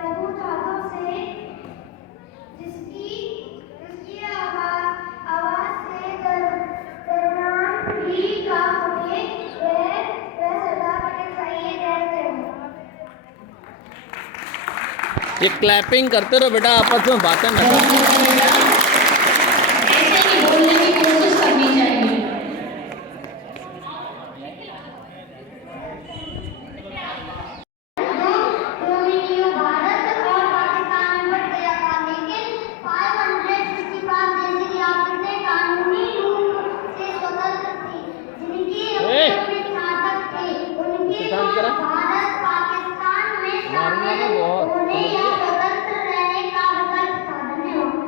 मजबूत हाथों से जिसकी उसकी आवाज से दरमियान भी काम उठे, वह सरदार पटेल का ये रहस्य है। ये क्लैपिंग करते रहो बेटा, आपस में बातें ना करो। ऐसे ही बोलने की कोशिश करनी चाहिए। भारत और पाकिस्तान में बढ़ गया था, लेकिन 565 देशी रियासतें कानूनी रूप से स्वतंत्र थी, जिनकी अपने शासक थे। उनके भारत पाकिस्तान में शामिल होने या स्वतंत्र रहने का विकल्प था। धन्यवाद।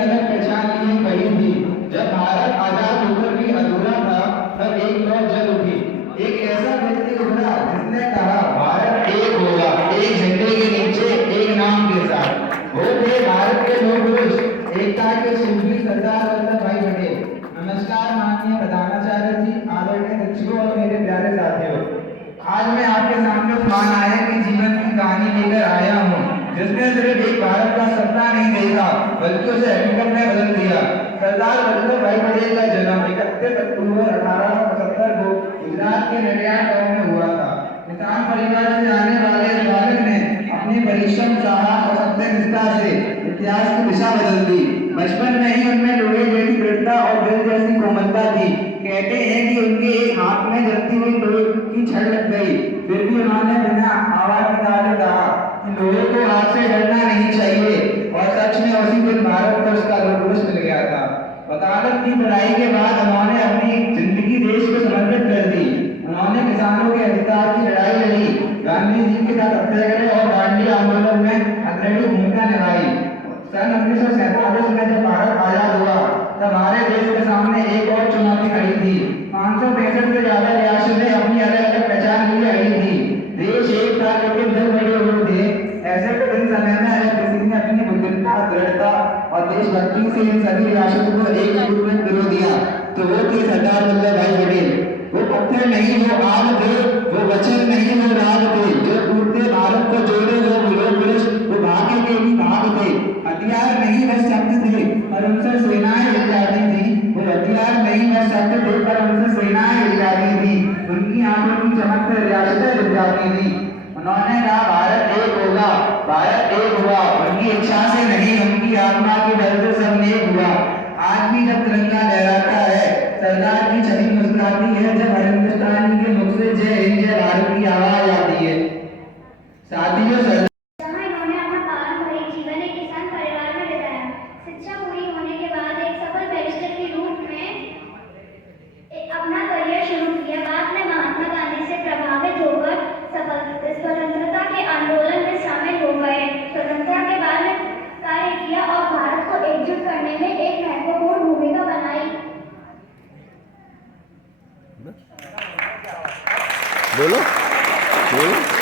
अलग पहचान लिए कही थी। जब भारत आजाद होकर भी अधूरा था, तब एक लौ जल उठी। एक ऐसा व्यक्ति उभरा जिसने कहा भारत एक होगा, एक झंडे के नीचे, एक नाम के साथ। वो थे भारत के दो पुरुष, एकता के शिल्पी सरदार वल्लभ भाई पटेल। नमस्कार माननीय प्रधानाचार्य जी, आदरणीय शिक्षकों और मेरे प्यारे साथियों। आज मैं आपके सामने उस महानायक की जीवन की कहानी लेकर आया हूँ, जिसने सिर्फ एक भारत का सपना नहीं देखा, बल्कि उसे हकीकत में बदल दिया। सरदार वल्लभ भाई पटेल का जन्म 31 अक्टूबर 1875 को गुजरात के नडियाद गांव में हुआ था। किसान परिवार से आने वाले इस बालक ने अपने परिश्रम, साहस और सत्यनिष्ठा से इतिहास की दिशा बदल दी। बचपन में ही उनमें लोहे जैसी दृढ़ता और दिल जैसी कोमलता थी। कहते हैं कि उनके एक हाथ में जलती हुई लोहे की छड़ लग गई, फिर भी उन्होंने बिना आवाज निकाले कहा कि लोहे को हाथ से डरना नहीं चाहिए, और सच में उसी दिन भारत को उसका लोकपुरुष मिल गया था। वकालत की पढ़ाई के बाद उन्होंने अपनी जिंदगी देश को समर्पित कर दी। उन्होंने किसानों के अधिकार की लड़ाई लड़ी, गांधी जी के साथ सत्याग्रह और दांडी आंदोलन में अग्रणी भूमिका निभाई। सन 1947 में जब भारत आजाद हुआ, तब हमारे देश के सामने एक और चुनौती खड़ी थी। 565 से ज्यादा रियासतें अपनी अलग अलग पहचान लिए खड़ी थी। देश एक था, लेकिन दल बड़े हुए थे। ऐसे कठिन समय में अगर किसी ने अपनी बुद्धिमत्ता, दृढ़ता और देशभक्ति से इन सभी रियासतों को एक रूप में पिरो दिया, तो वो थे सरदार वल्लभ भाई पटेल। वो पत्थर नहीं, वो आग थे। वो वचन नहीं, वो राग थे। जो टूटते भारत को जोड़े, वो लोकपुरुष, वो भाग्य के भी भाग थे। हथियार नहीं, बस शब्द थे, और उनसे सेनाएं हिल जाती थी। वो हथियार नहीं, बस शब्द थे, पर उनसे सेनाएं हिल जाती थी। उनकी आंखों की चमक से रियासतें हिल जाती थी। उन्होंने कहा भारत एक होगा, भारत एक हुआ। उनकी इच्छा से नहीं, उनकी आत्मा के बल से सब नेक हुआ। आज भी जब तिरंगा लहराता है, सरदार की छवि मुस्कुराती है। जब हर हिंदुस्तानी के मुख से जय हिंद जय भारत की आवाज आती है। साथियों, जहाँ इन्होंने अपना पारंपरिक जीवन एक किसान परिवार में बिताया। शिक्षा पूरी होने के बाद एक सफल बैरिस्टर के रूप में अपना करियर शुरू किया। बाद में महात्मा गांधी से प्रभावित होकर स्वतंत्रता के आंदोलन में शामिल हो गए। स्वतंत्रता के बाद में कार्य किया और भारत को एकजुट करने में एक महत्वपूर्ण भूमिका बनाई। बोलो बोलो।